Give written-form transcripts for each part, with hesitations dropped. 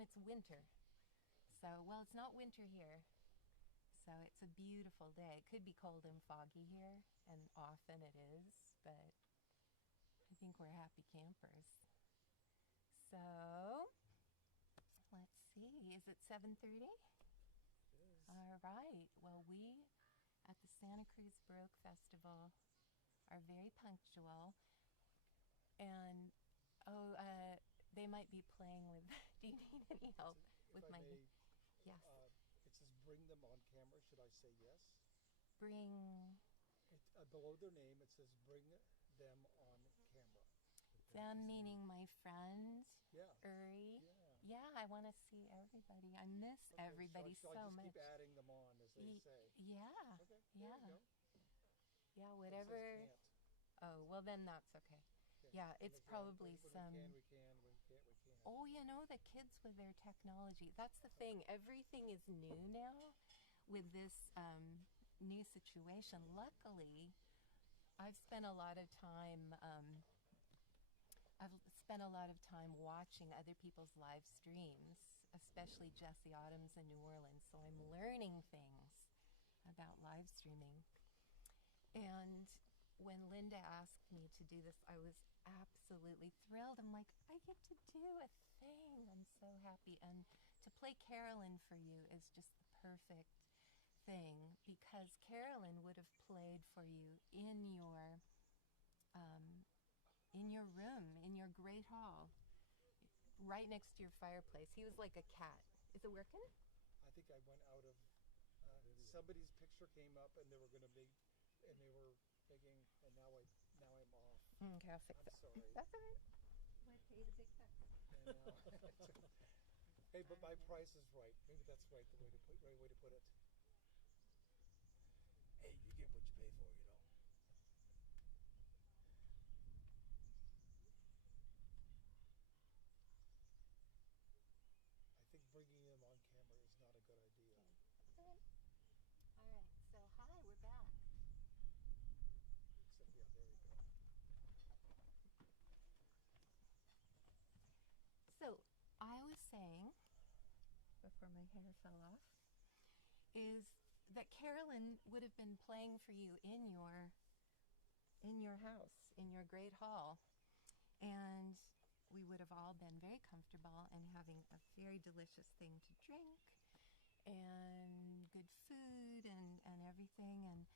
and it's winter. So, well, it's not winter here. So it's a beautiful day. It could be cold and foggy here, and often it is, but I think we're happy campers. So, let's see, is it 7:30? Yes. All right. Well, we at the Santa Cruz Baroque Festival are very punctual, and they might be playing with. Do you need any help with my? Yes. It says bring them on camera. Should I say yes? Bring Below their name, it says bring them on camera. them, meaning my friend Yeah. Uri. Yeah. I want to see everybody. I miss everybody so so I just much. keep adding them on, as they say. Yeah. Okay. Yeah. There you go. Yeah. It Whatever. says can't. Oh, well, then that's okay. Okay. Yeah, it's probably when some. we can. When we can't, we can. Oh, the kids with their technology. That's the thing. Everything is new now with this new situation. Luckily, I've spent a lot of time. I've spent a lot of time watching other people's live streams, especially Jesse Autumn's in New Orleans. So I'm learning things about live streaming. And when Linda asked me to do this, I was absolutely thrilled. I'm like, I get to do a thing. I'm so happy. And to play Carolyn for you is just the perfect thing, because Carolyn would have played for you in your room, in your great hall, right next to your fireplace. He was like a cat. Is it working? I think I went out of somebody's picture came up, and they were going to make, and they were making, and now I'm off. Okay, I'll fix I'm it. sorry. That's all right. I paid a big bucks. Hey, but my price is right. Maybe that's right way to put it. Hey, you get what you pay for, you know. I think bringing them on camera is not a good idea. Okay. All right. So, hi, we're back. So, yeah, there we go. So, I was saying, before my hair fell off, is that Carolyn would have been playing for you in your house, in your great hall. And we would have all been very comfortable and having a very delicious thing to drink and good food and everything. And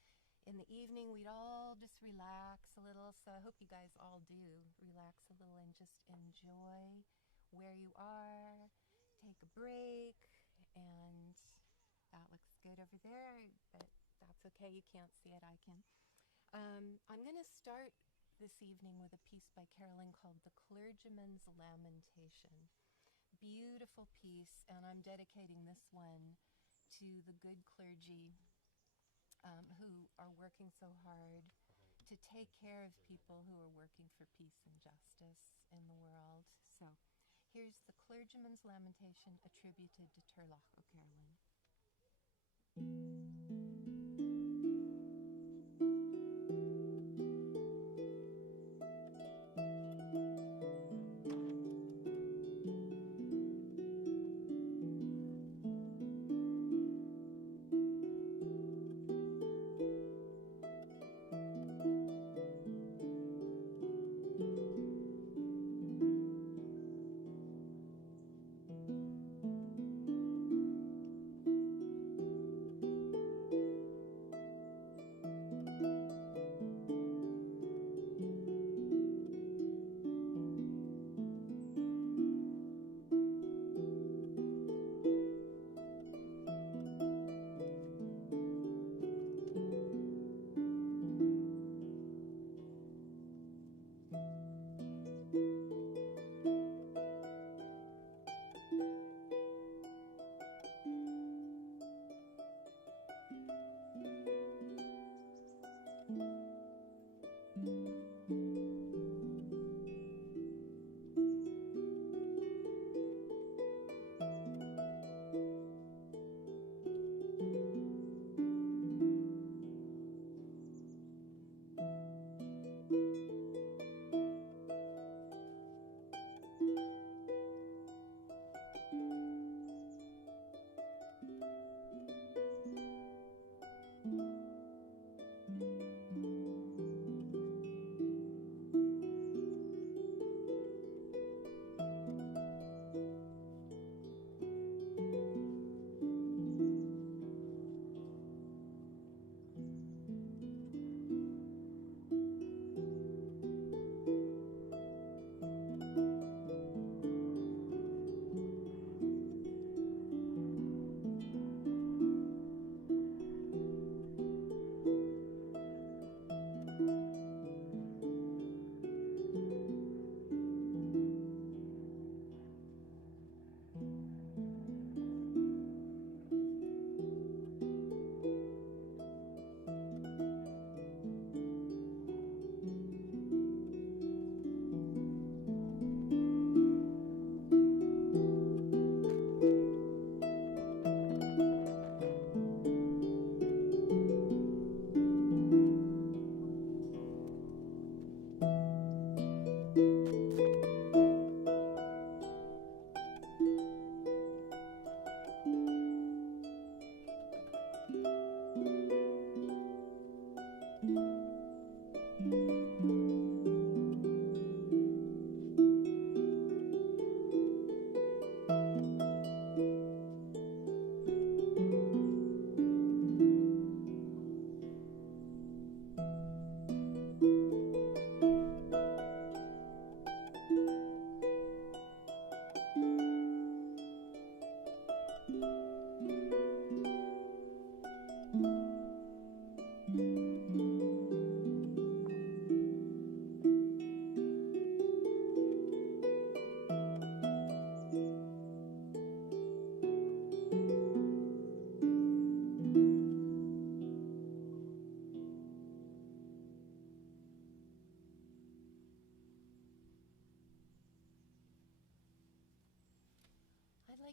in the evening, we'd all just relax a little. So I hope you guys all do relax a little and just enjoy where you are, take a break. And that looks good over there, but that's okay. You can't see it. I can. I'm going to start this evening with a piece by Carolyn called The Clergyman's Lamentation. Beautiful piece, and I'm dedicating this one to the good clergy who are working so hard to take care of people who are working for peace and justice in the world. So here's The Clergyman's Lamentation attributed to Turlough O'Carolan.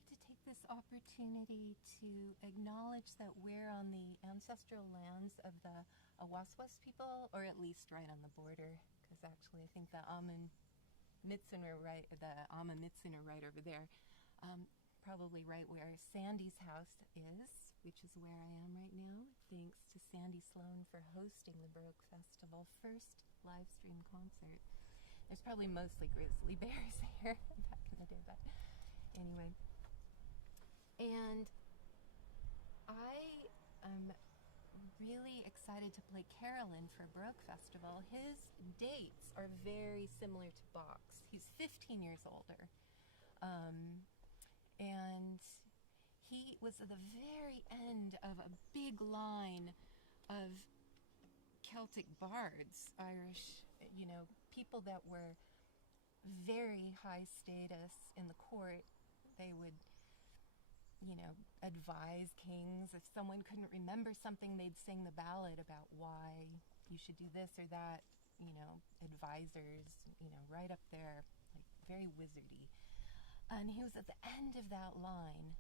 like to take this opportunity to acknowledge that we're on the ancestral lands of the Awaswas people, or at least right on the border, because actually I think the Ama Mitsun are right over there, probably right where Sandy's house is, which is where I am right now. Thanks to Sandy Sloan for hosting the Baroque Festival first live stream concert. There's probably mostly grizzly bears here back in the day, but anyway. And I am really excited to play Carolyn for Baroque Festival. His dates are very similar to Bach's. He's 15 years older. And he was at the very end of a big line of Celtic bards, Irish, people that were very high status in the court. They would, advise kings. If someone couldn't remember something, they'd sing the ballad about why you should do this or that, advisors, right up there, like very wizardy. And he was at the end of that line.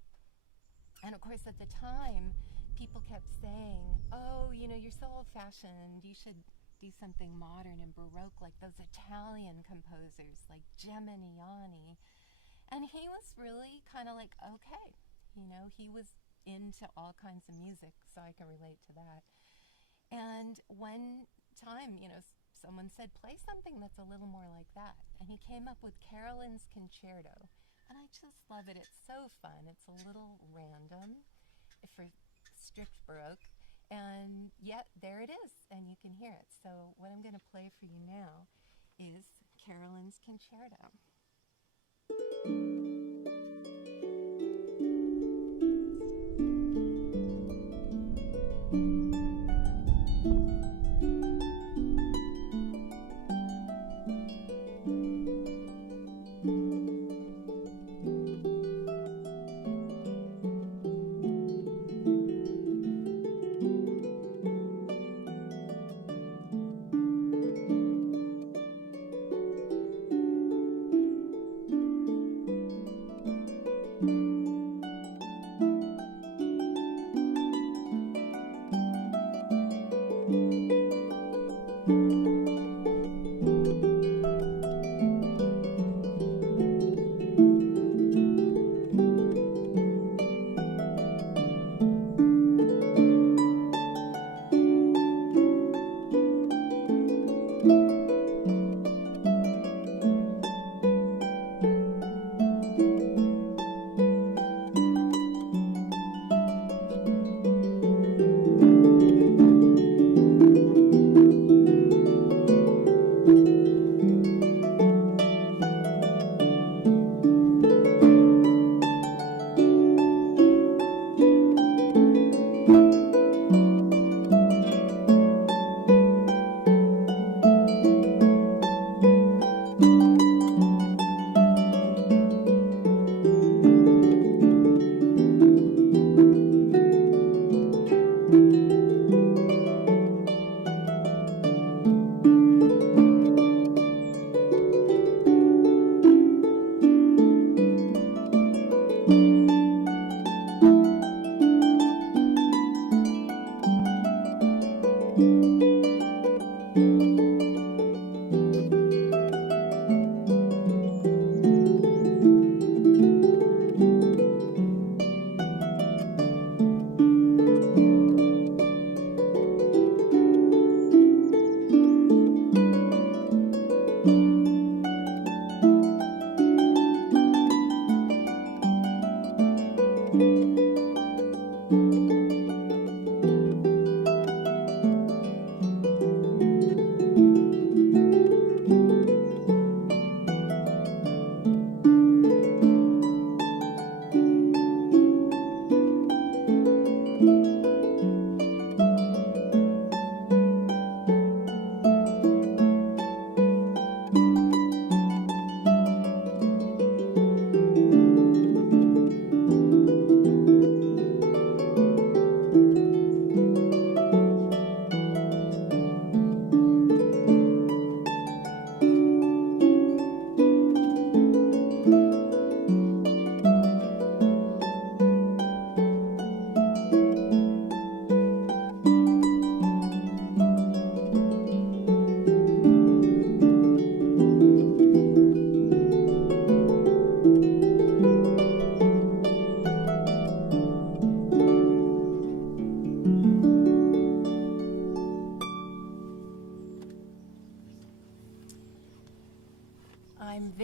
And of course, at the time, people kept saying, oh, you're so old-fashioned. You should do something modern and Baroque like those Italian composers like Geminiani. And he was really kind of like, okay. He was into all kinds of music, so I can relate to that. And one time, someone said, play something that's a little more like that. And he came up with Carolyn's Concerto. And I just love it. It's so fun. It's a little random for strict Baroque. And yet, there it is, and you can hear it. So what I'm going to play for you now is Carolyn's Concerto.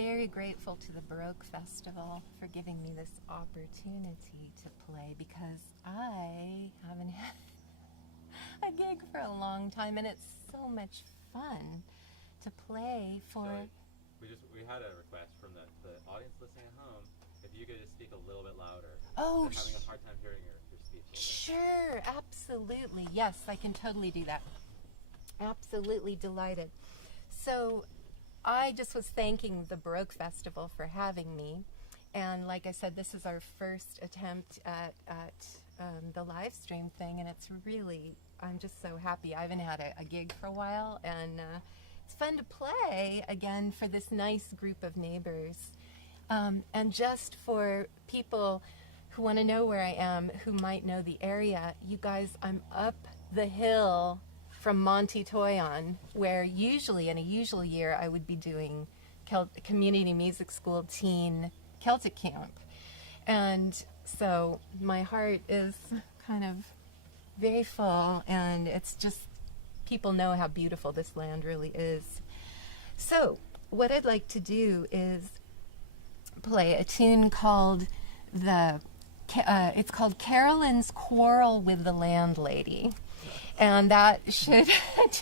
very grateful to the Baroque Festival for giving me this opportunity to play, because I haven't had a gig for a long time, and it's so much fun to play for. Shelley, we had a request from the audience listening at home. If you could just speak a little bit louder. Oh, they're having a hard time hearing your speech. Sure, absolutely. Yes, I can totally do that. Absolutely delighted. So I just was thanking the Baroque Festival for having me. And like I said, this is our first attempt at the live stream thing, and it's really, I'm just so happy. I haven't had a gig for a while, and it's fun to play again for this nice group of neighbors. And just for people who want to know where I am, who might know the area, you guys, I'm up the hill from Monte Toyon, where usually, in a usual year, I would be doing community music school teen Celtic camp. And so my heart is kind of very full, and it's just, people know how beautiful this land really is. So what I'd like to do is play a tune called it's called Carolyn's Quarrel with the Landlady. And that should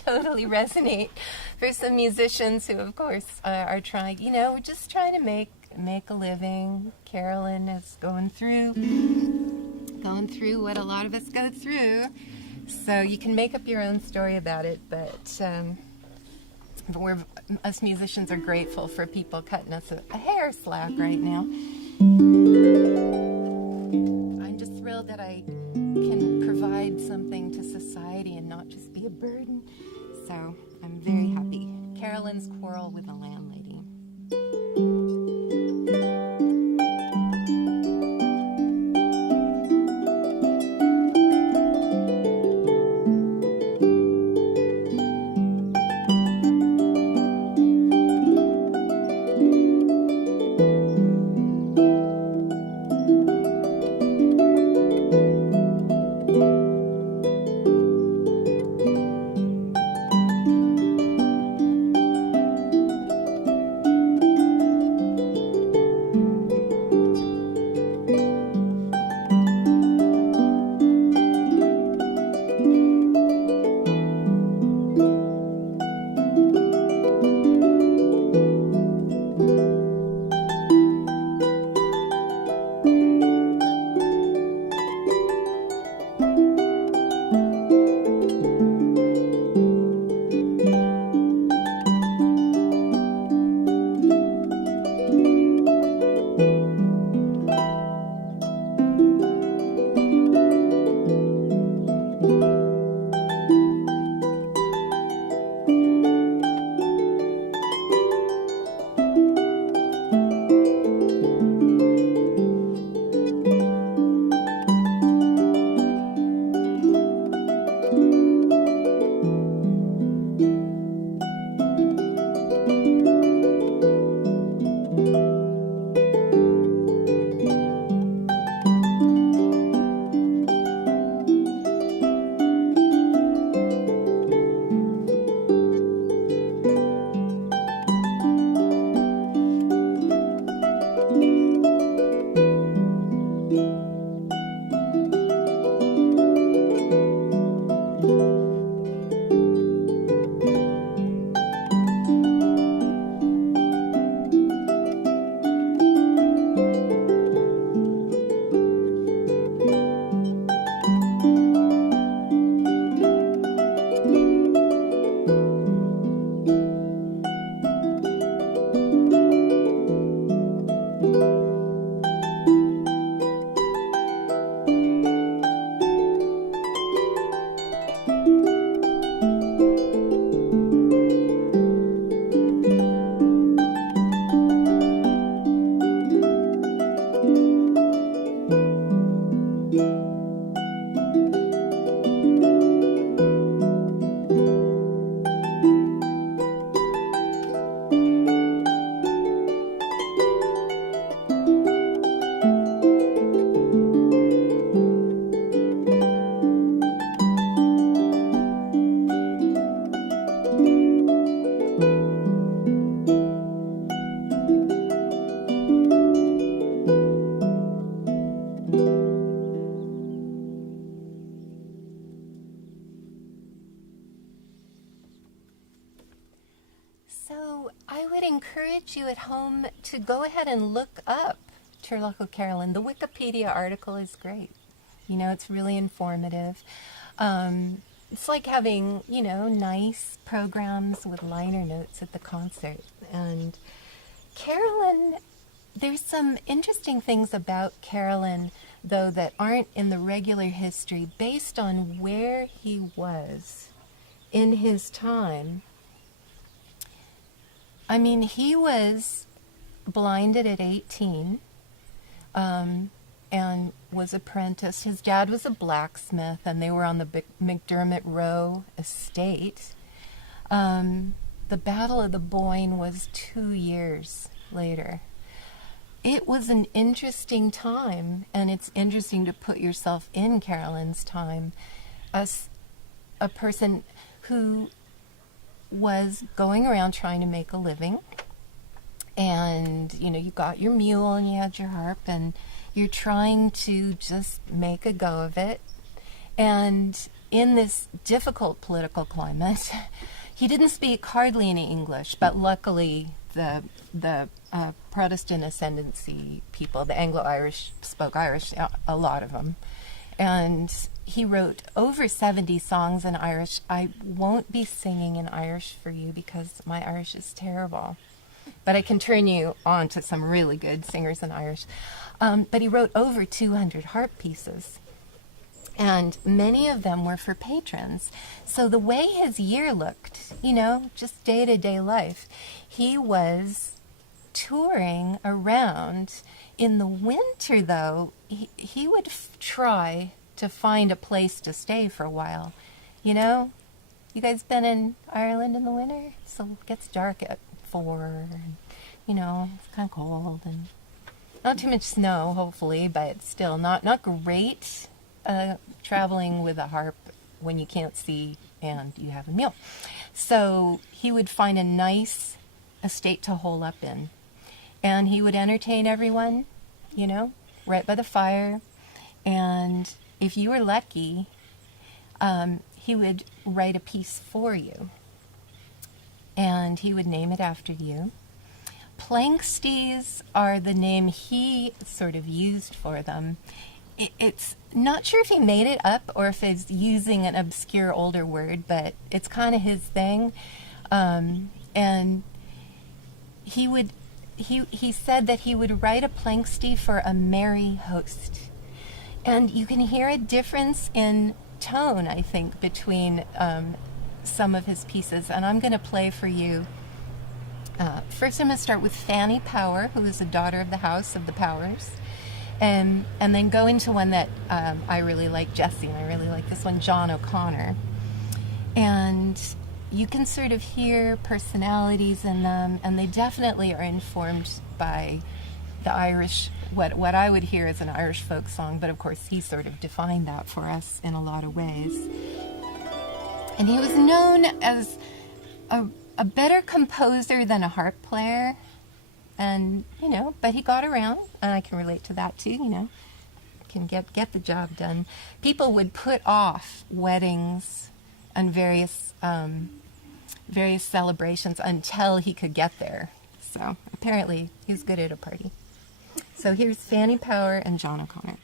totally resonate for some musicians who, of course, are trying, we're just trying to make a living. Carolyn is going through what a lot of us go through. So you can make up your own story about it, but us musicians are grateful for people cutting us a hair slack right now. I'm just thrilled that I can provide something to society and not just be a burden. So I'm very happy. Carolyn's Quarrel with the Landlady. encourage you at home to go ahead and look up Turlough Carolyn. The Wikipedia article is great. You know, it's really informative. It's like having, you know, nice programs with liner notes at the concert. And Carolyn, there's some interesting things about Carolyn, though, that aren't in the regular history based on where he was in his time. I mean, he was blinded at 18 and was apprenticed. His dad was a blacksmith, and they were on the McDermott Row estate. The Battle of the Boyne was 2 years later. It was an interesting time, and it's interesting to put yourself in Carolyn's time as a person who was going around trying to make a living. And, you know, you got your mule and you had your harp, and you're trying to just make a go of it. And in this difficult political climate, he didn't speak hardly any English, but luckily the Protestant ascendancy people, the Anglo-Irish, spoke Irish, a lot of them. And he wrote over 70 songs in Irish. I won't be singing in Irish for you because my Irish is terrible. But I can turn you on to some really good singers in Irish. But he wrote over 200 harp pieces. And many of them were for patrons. So the way his year looked, you know, just day-to-day life, he was touring around. In the winter, though, he would try to find a place to stay for a while. You know, you guys been in Ireland in the winter? So it gets dark at 4, and, you know, it's kind of cold, and not too much snow, hopefully, but still not great traveling with a harp when you can't see and you have a mule. So he would find a nice estate to hole up in, and he would entertain everyone, you know, right by the fire. And if you were lucky, he would write a piece for you, and he would name it after you. Planksties are the name he sort of used for them. It's not sure if he made it up or if it's using an obscure older word, but it's kind of his thing. And he said that he would write a planksty for a merry host. And you can hear a difference in tone, I think, between some of his pieces. And I'm going to play for you. First, I'm going to start with Fanny Power, who is a daughter of the house of the Powers. And then go into one that I really like, Jessie, and I really like this one, John O'Connor. And you can sort of hear personalities in them, and they definitely are informed by the Irish, what I would hear as an Irish folk song, but of course he sort of defined that for us in a lot of ways. And he was known as a better composer than a harp player. And, you know, but he got around, and I can relate to that too, you know, can get the job done. People would put off weddings and various celebrations until he could get there. So apparently he was good at a party. So here's Fanny Power and John O'Connor.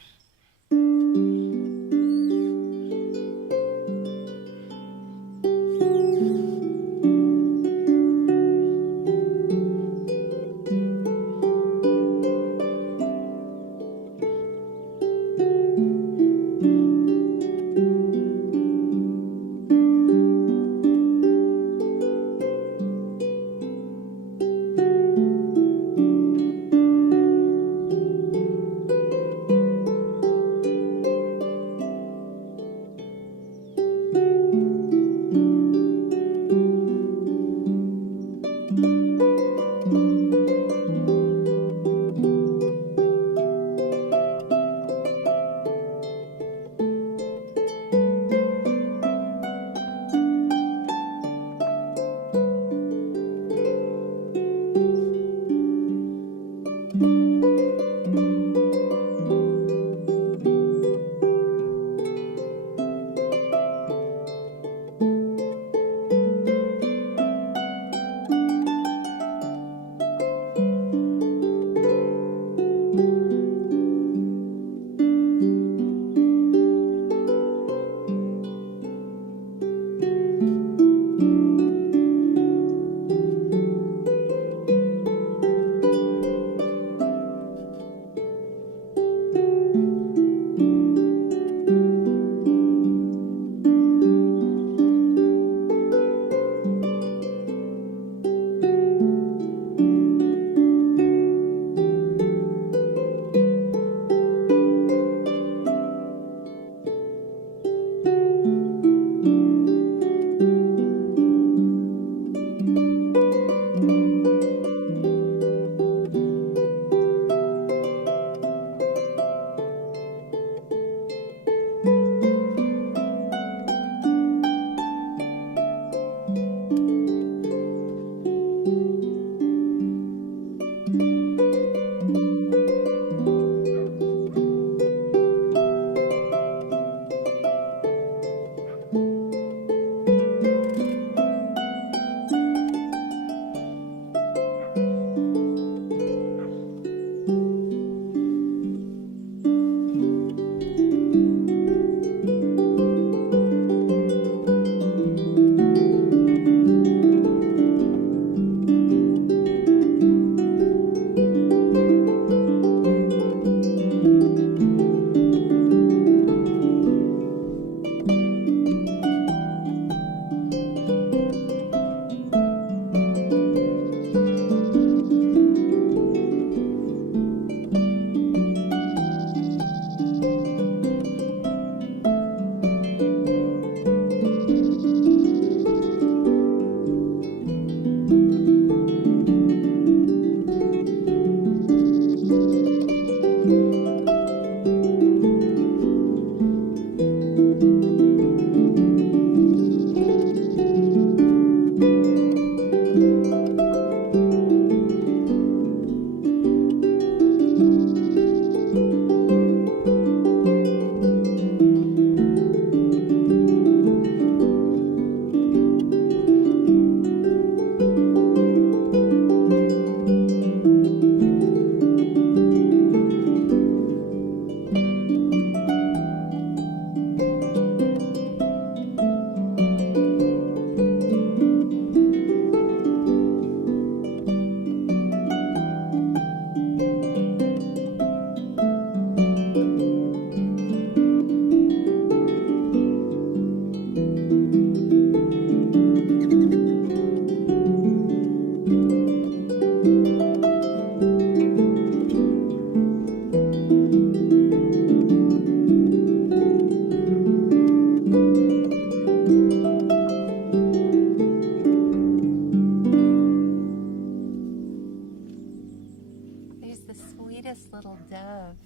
sweetest little dove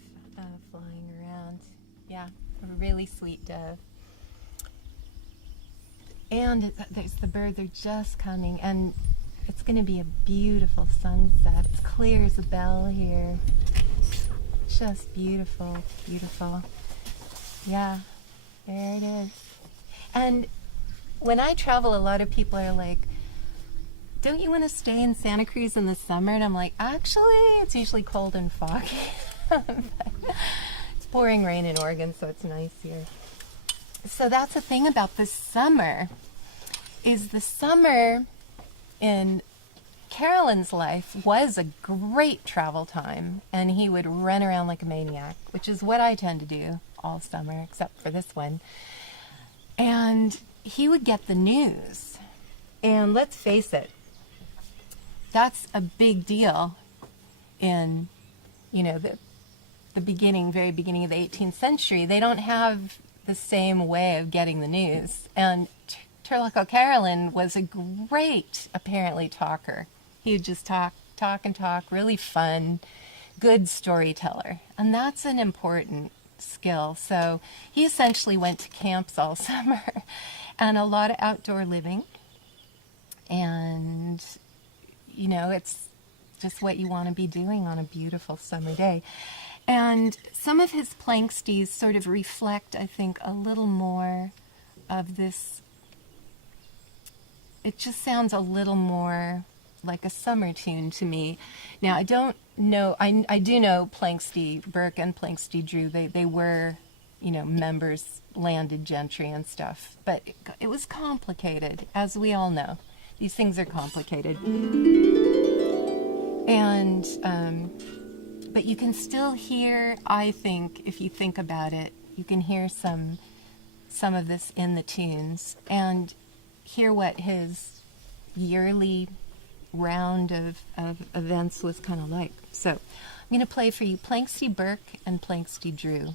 flying around. Yeah, a really sweet dove. And there's the bird, they're just coming, and it's going to be a beautiful sunset. It's clear as a bell here. Just beautiful, beautiful. Yeah, there it is. And when I travel, a lot of people are like, don't you want to stay in Santa Cruz in the summer? And I'm like, actually, it's usually cold and foggy. It's pouring rain in Oregon, so it's nice here. So that's the thing about this summer, is the summer in Carolyn's life was a great travel time, and he would run around like a maniac, which is what I tend to do all summer, except for this one. And he would get the news. And let's face it, that's a big deal in, you know, the beginning, very beginning of the 18th century. They don't have the same way of getting the news. And Turlock O'Carolyn was a great, apparently, talker. He would just talk, really fun, good storyteller. And that's an important skill. So he essentially went to camps all summer and a lot of outdoor living. And, you know, it's just what you want to be doing on a beautiful summer day. And some of his planksties sort of reflect, I think, a little more of this. It just sounds a little more like a summer tune to me. Now, I don't know, I do know Planxty Burke and Planxty Drew. They were, you know, members, landed gentry and stuff. But it was complicated, as we all know. These things are complicated. And, but you can still hear, I think, if you think about it, you can hear some of this in the tunes and hear what his yearly round of events was kind of like. So I'm going to play for you Planxty Burke and Planxty Drew.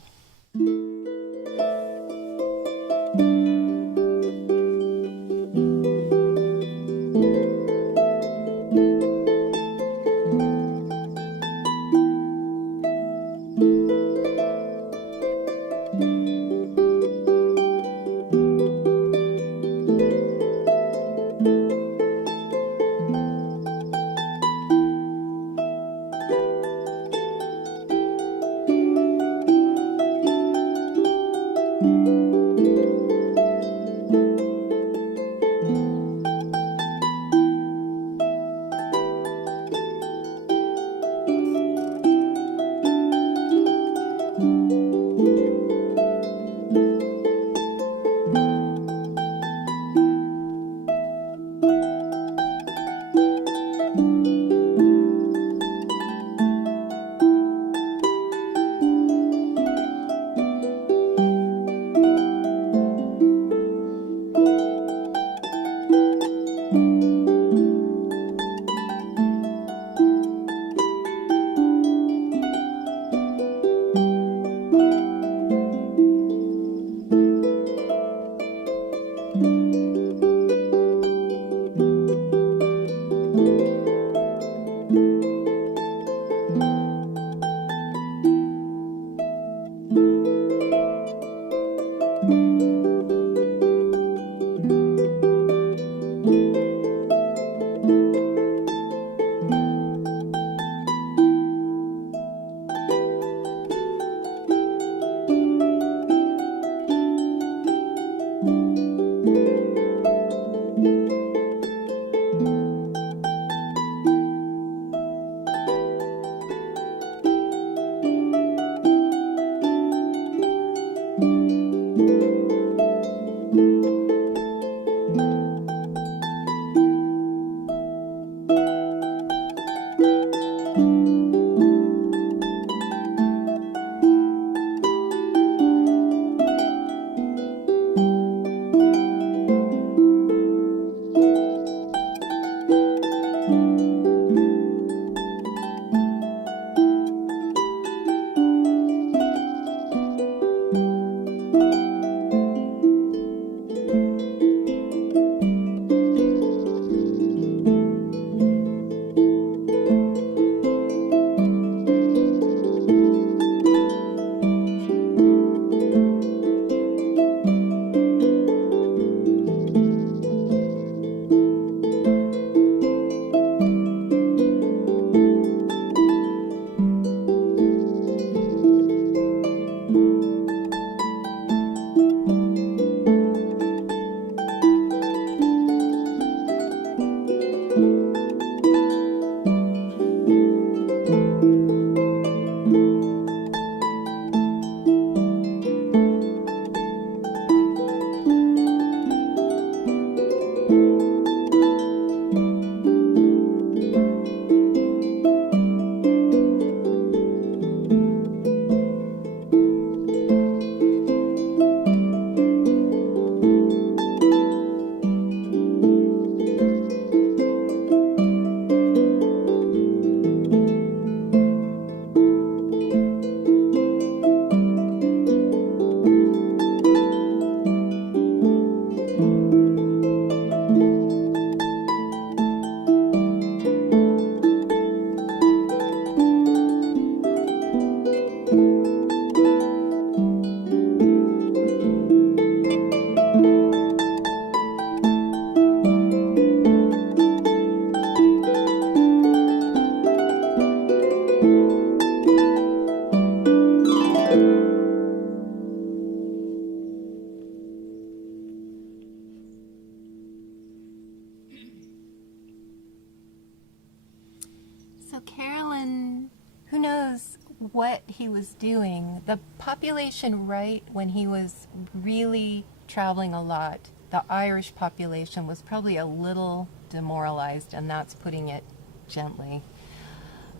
what he was doing, the population right when he was really traveling a lot, the Irish population was probably a little demoralized, and that's putting it gently.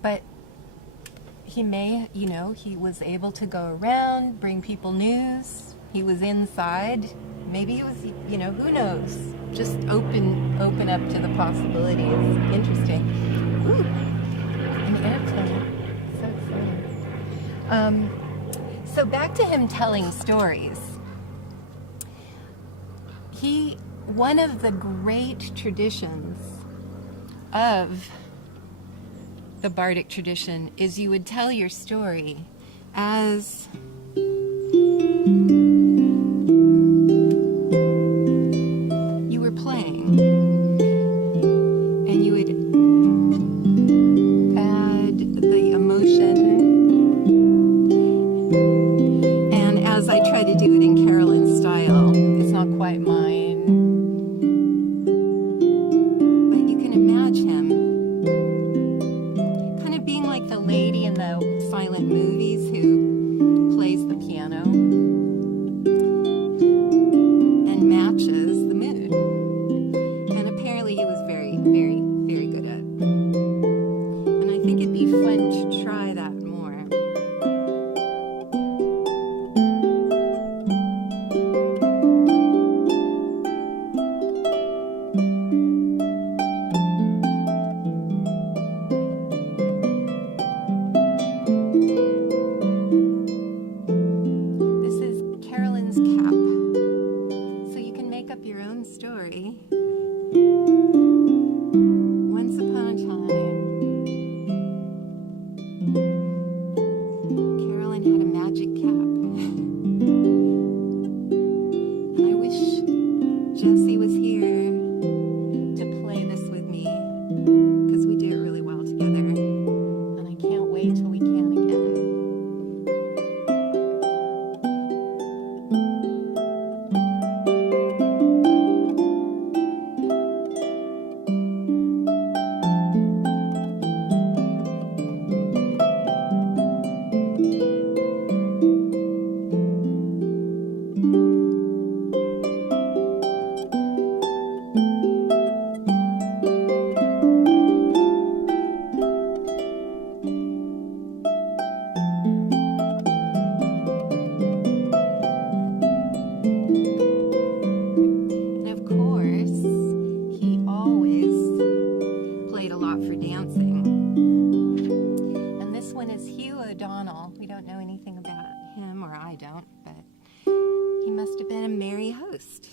But he may, he was able to go around, bring people news. He was inside. Maybe it was, who knows? Just open up to the possibilities. Interesting. Ooh, an airplane. So exciting. So back to him telling stories. One of the great traditions of the bardic tradition is you would tell your story as you were playing, and you would add the emotion, and as I try to do it in Carolyn's style, it's not quite mine, but you can imagine him kind of being like the lady in the silent movies who plays the piano and matches the mood. And apparently he was very, very, very good at it. And I think it'd be fun to try that more. This is Carolyn's cap. So you can make up your own story. Once upon a time, Carolyn had a magic cap. And I wish Jessie was here to play this with me, because we do it really well together. And I can't wait till we can again. And of course, he always played a lot for dancing. And this one is Hugh O'Donnell. We don't know anything about him, or I don't, but he must have been a merry host.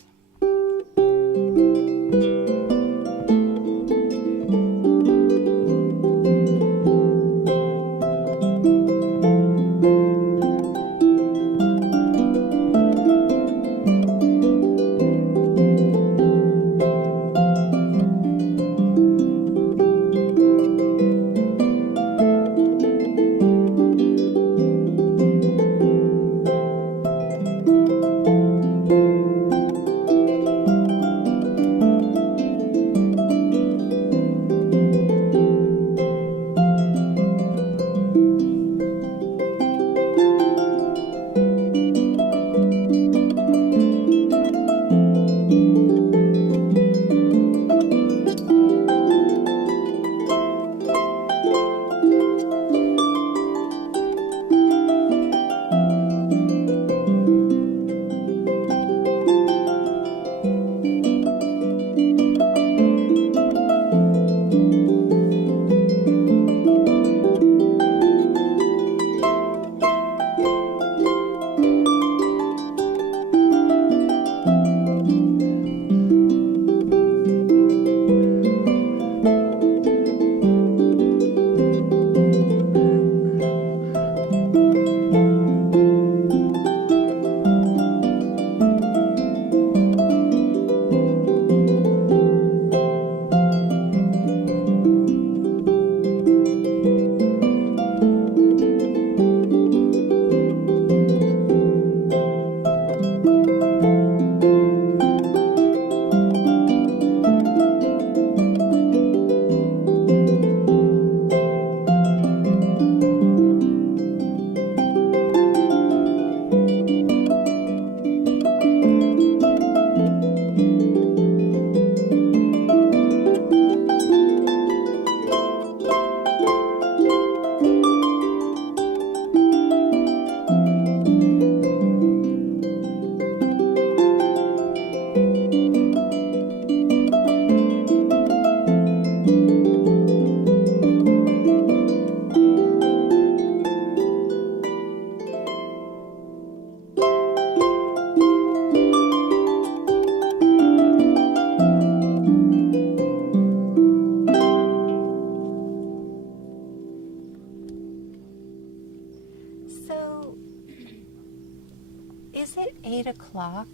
is it 8 o'clock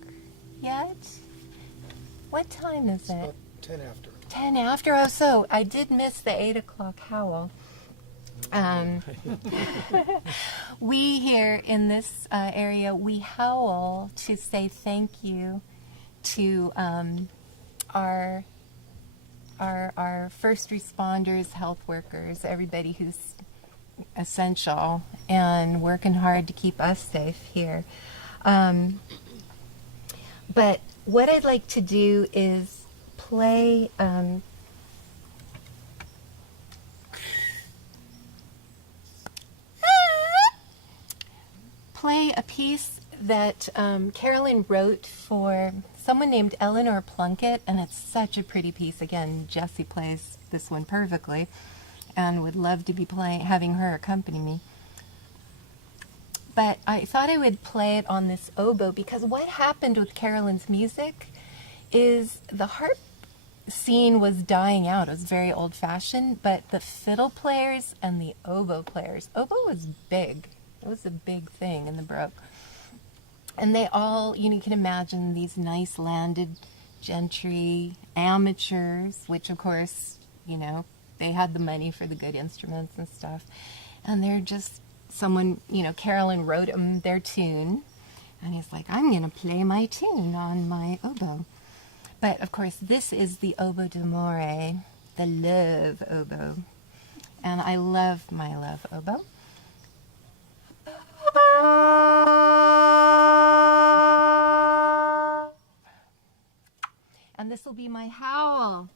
yet? What time is It's it? about 10 after. 10 after. Oh, so I did miss the 8 o'clock howl. We here in this area, we howl to say thank you to our first responders, health workers, everybody who's essential and working hard to keep us safe here. But what I'd like to do is play a piece that Carolyn wrote for someone named Eleanor Plunkett, and it's such a pretty piece. Again, Jessie plays this one perfectly, and would love to be having her accompany me. But I thought I would play it on this oboe, because what happened with Carolyn's music is the harp scene was dying out. It was very old-fashioned, but the fiddle players and the oboe players, oboe was big. It was a big thing in the Baroque. And they all, you can imagine these nice landed gentry, amateurs, which of course, they had the money for the good instruments and stuff. And they're just someone, Carolyn wrote them their tune. And he's like, I'm going to play my tune on my oboe. But of course, this is the oboe d'amore, the love oboe. And I love my love oboe. And this will be my howl.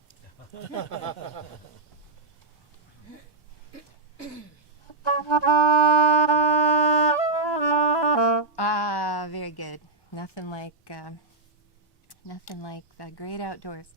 Very good. Nothing like the great outdoors.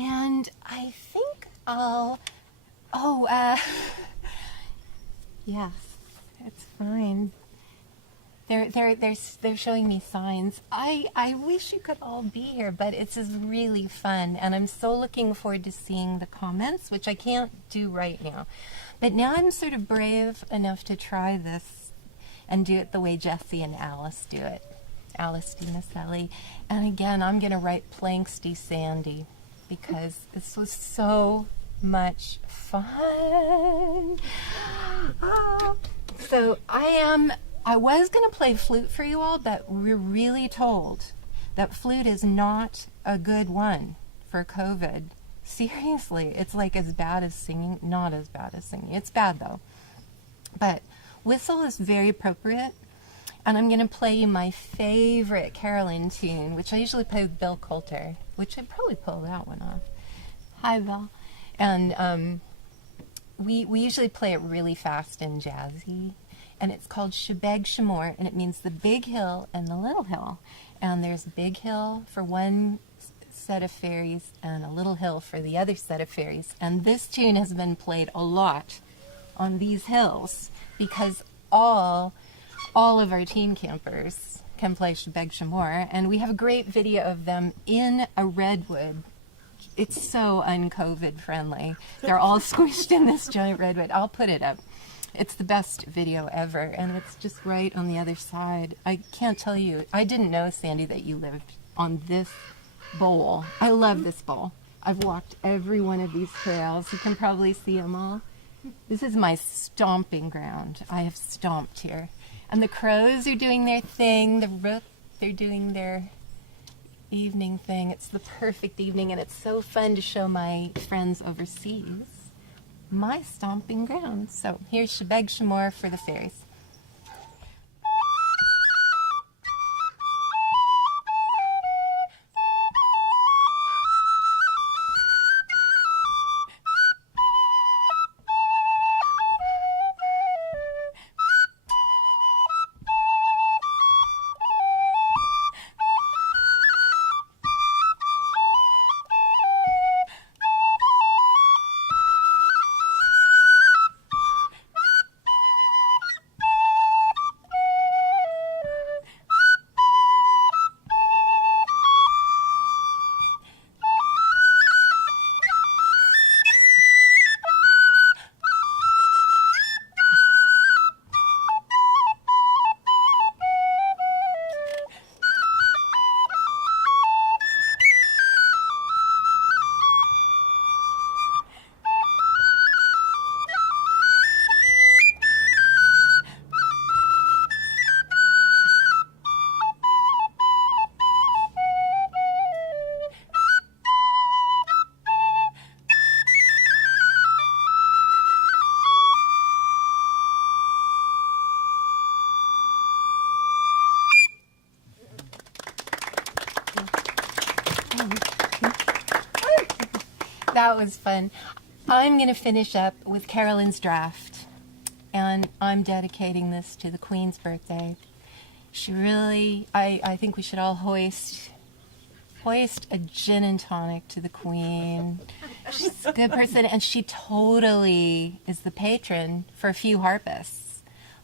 And I think yes, it's fine. They're showing me signs. I wish you could all be here, but it's just really fun, and I'm so looking forward to seeing the comments, which I can't do right now. But now I'm sort of brave enough to try this and do it the way Jessie and Alice do it. Alice Di Maselli. And again, I'm going to write Planksty Sandy, because this was so much fun. So I was going to play flute for you all, but we're really told that flute is not a good one for COVID. Seriously, it's like as bad as singing. Not as bad as singing. It's bad though. But whistle is very appropriate. And I'm going to play you my favorite Carolyn tune, which I usually play with Bill Coulter, which I'd probably pull that one off. Hi, Bill. And we usually play it really fast and jazzy. And it's called Shebeg Shemor, and it means the big hill and the little hill. And there's a big hill for one set of fairies and a little hill for the other set of fairies. And this tune has been played a lot on these hills because all of our teen campers can play Shebeg Shemor, and we have a great video of them in a redwood. It's so un-COVID friendly. They're all squished in this giant redwood. I'll put it up. It's the best video ever, and it's just right on the other side. I can't tell you. I didn't know, Sandy, that you lived on this bowl. I love this bowl. I've walked every one of these trails. You can probably see them all. This is my stomping ground. I have stomped here. And the crows are doing their thing. The rook, they're doing their evening thing. It's the perfect evening, and it's so fun to show my friends overseas my stomping ground. So here's Shebeg Shemore for the fairies. That was fun. I'm going to finish up with Carolyn's draft, and I'm dedicating this to the Queen's birthday. She really, I think we should all hoist a gin and tonic to the Queen. She's a good person, and she totally is the patron for a few harpists.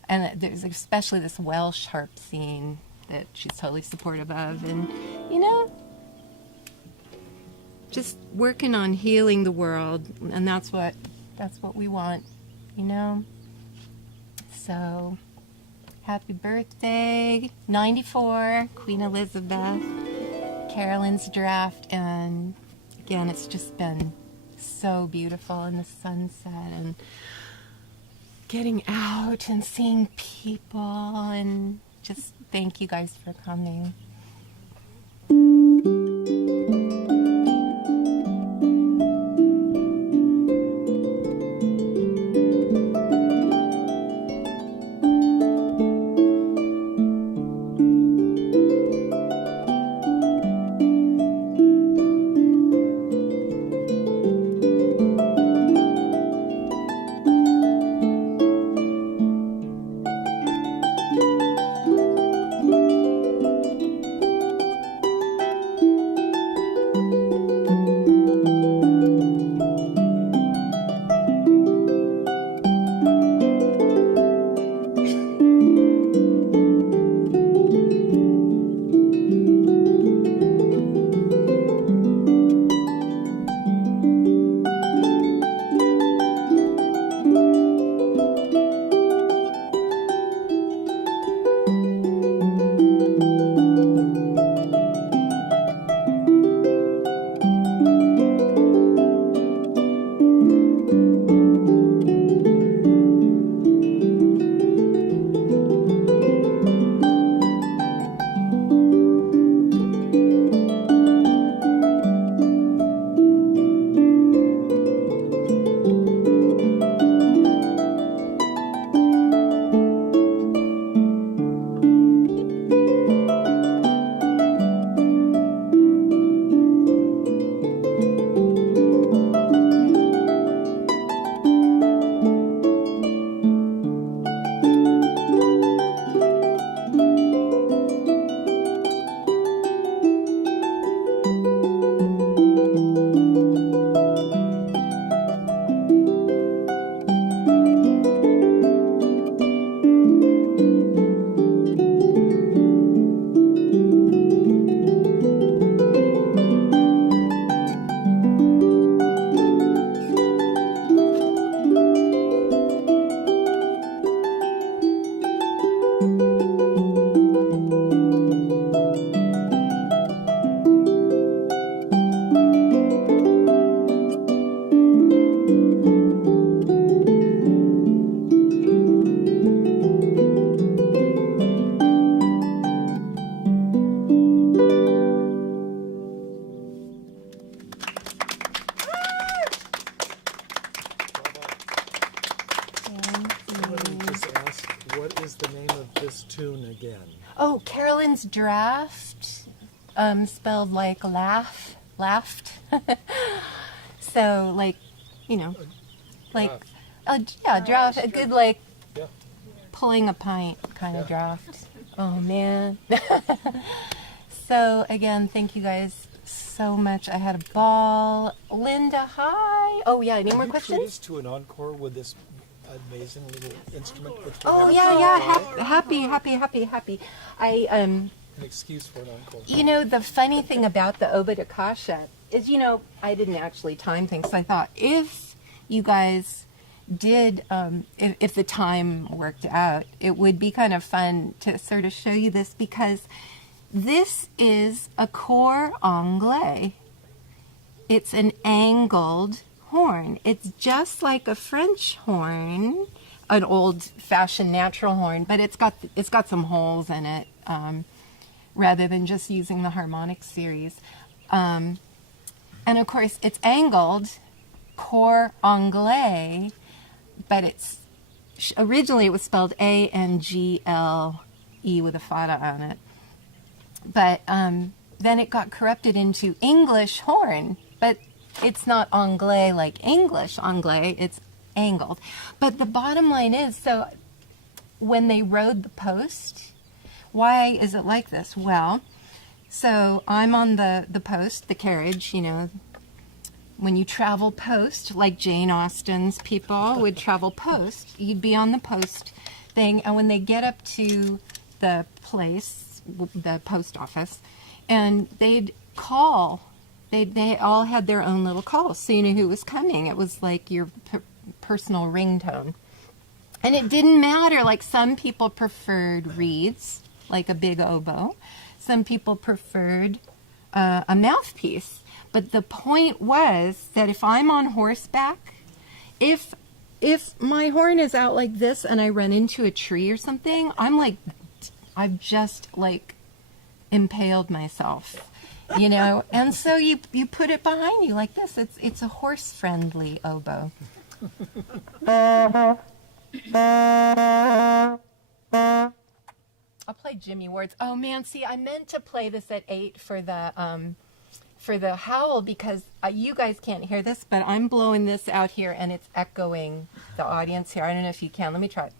And there's especially this Welsh harp scene that she's totally supportive of. And, you know, just working on healing the world, and that's what we want, you know. So, happy birthday, 94, Queen Elizabeth, Carolyn's draft, and again, it's just been so beautiful in the sunset and getting out and seeing people, and just thank you guys for coming. of this tune again? Oh, Carolyn's draft, spelled like laughed. So, like, you know, like, draft, a good, like, Yeah. pulling a pint kind of draft. Oh, man. So, again, thank you guys so much. I had a ball. Linda, hi. Oh, yeah, any more Could you treat questions? us to an encore with this amazing little instrument? Which we Oh, haven't yeah, heard happy. an excuse for an encore. You know, the funny thing about the Oba de Kasha is, you know, I didn't actually time things. So I thought if you guys did, if the time worked out, it would be kind of fun to sort of show you this, because this is a cor anglais. It's an angled horn. It's just like a French horn, an old-fashioned natural horn, but it's got some holes in it, rather than just using the harmonic series. And of course, it's angled, cor anglais, but it's originally it was spelled A-N-G-L-E with a fada on it. But then it got corrupted into English horn, but it's not anglais like English anglais, it's angled. But the bottom line is, so when they rode the post, why is it like this? Well, so I'm on the post, the carriage, you know, when you travel post, like Jane Austen's people would travel post, you'd be on the post thing, and when they get up to the place, the post office, and they'd call, they all had their own little calls, so you knew who was coming. It was like your personal ringtone. And it didn't matter, like some people preferred reeds, like a big oboe. Some people preferred a mouthpiece. But the point was that if I'm on horseback, if my horn is out like this and I run into a tree or something, I've just like impaled myself, you know. And so you put it behind you like this. It's a horse-friendly oboe. I'll play Jimmy Ward's. Oh man, see, I meant to play this at 8 for the howl, because you guys can't hear this, but I'm blowing this out here and it's echoing the audience here. I don't know if you can. Let me try it.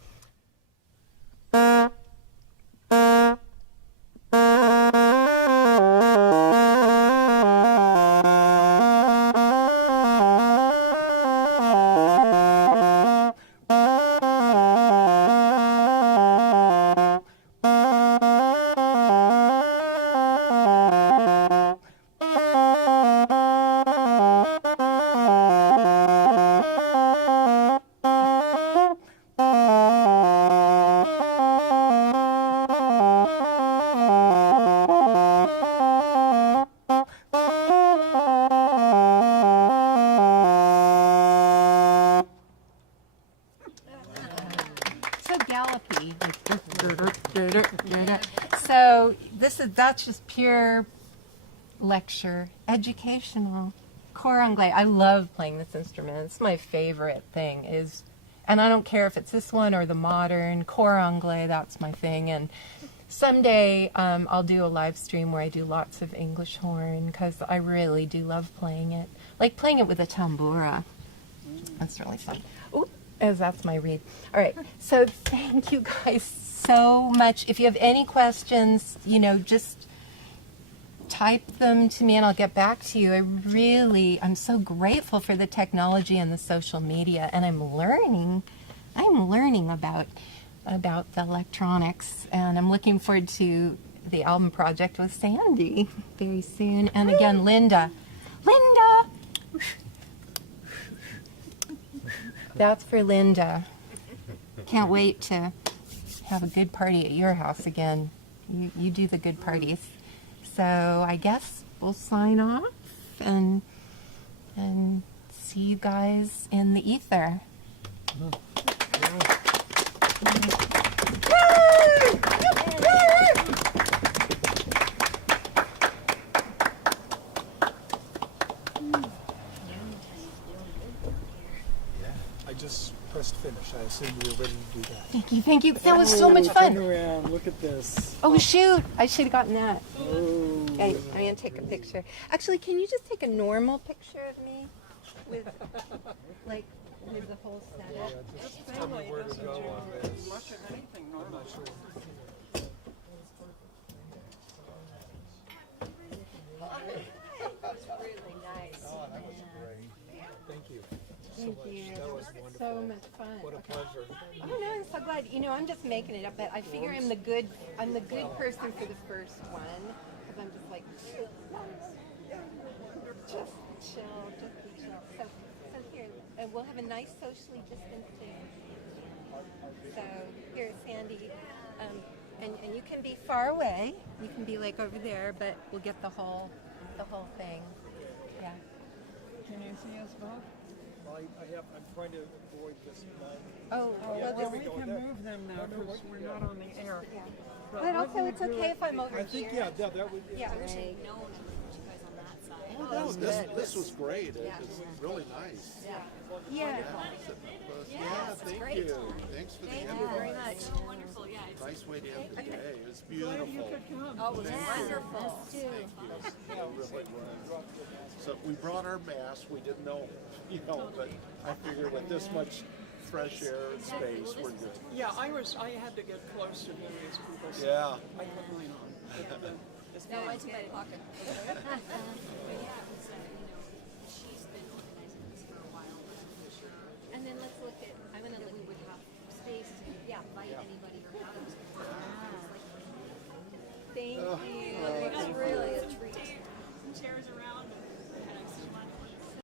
So that's just pure lecture, educational. Cor anglais. I love playing this instrument. It's my favorite thing. And I don't care if it's this one or the modern cor anglais. That's my thing. And someday I'll do a live stream where I do lots of English horn, because I really do love playing it. Like playing it with a tambura. That's really fun. Ooh, as that's my read. All right. So thank you guys so much. If you have any questions, you know, just type them to me and I'll get back to you. I'm so grateful for the technology and the social media, and I'm learning about the electronics, and I'm looking forward to the album project with Sandy very soon. And again, Linda, that's for Linda. Can't wait to have a good party at your house again. You do the good parties. So I guess we'll sign off and see you guys in the ether. I just pressed finish. I assumed we were ready to do that. Thank you, thank you. That was so much fun. Turn around, look at this. Oh shoot, I should have gotten that. Oh. I'm gonna take a picture. Actually, can you just take a normal picture of me with, like, with the whole setup? Just tell me where to go on this. Much of anything I'm normal. not sure. That's really nice. Oh, that was great. Thank you so Thank much. you. That was So wonderful. much fun. What a pleasure. Oh no, I'm so glad. You know, I'm just making it up, but I figure I'm the good person for the first one, because I'm just like, just chill, just be chill. So here, and we'll have a nice socially distancing. So here, Sandy, and you can be far away. You can be like over there, but we'll get the whole thing. Yeah. Can you see us both? Well, I'm trying to avoid this mud. Oh, Yeah, well, there We we go. can move them now because we're not on the air. but also it's okay if I'm over I think, here. yeah, that would. Yeah. Actually, no one put you guys on that side. Oh, no, this was great. It's really nice. Yeah. Yeah, thank great. you. Thanks for the Thank you invite. very much. So wonderful, yeah. It's Nice way to end the day. It was Glad you beautiful. could come. Oh, it was wonderful. It really was. So we brought our masks. We didn't know, but I figured with this much fresh air and space, we're good. Yeah, I had to get closer to these people. So Yeah. I put mine on. It's No, fine. mine's in my pocket. But yeah, it was, she's been organizing this for a while, but I'm not sure. And then let's look at. I'm gonna That look. we would have space to, invite anybody or have us. Thank you. It's really a treat. Chairs around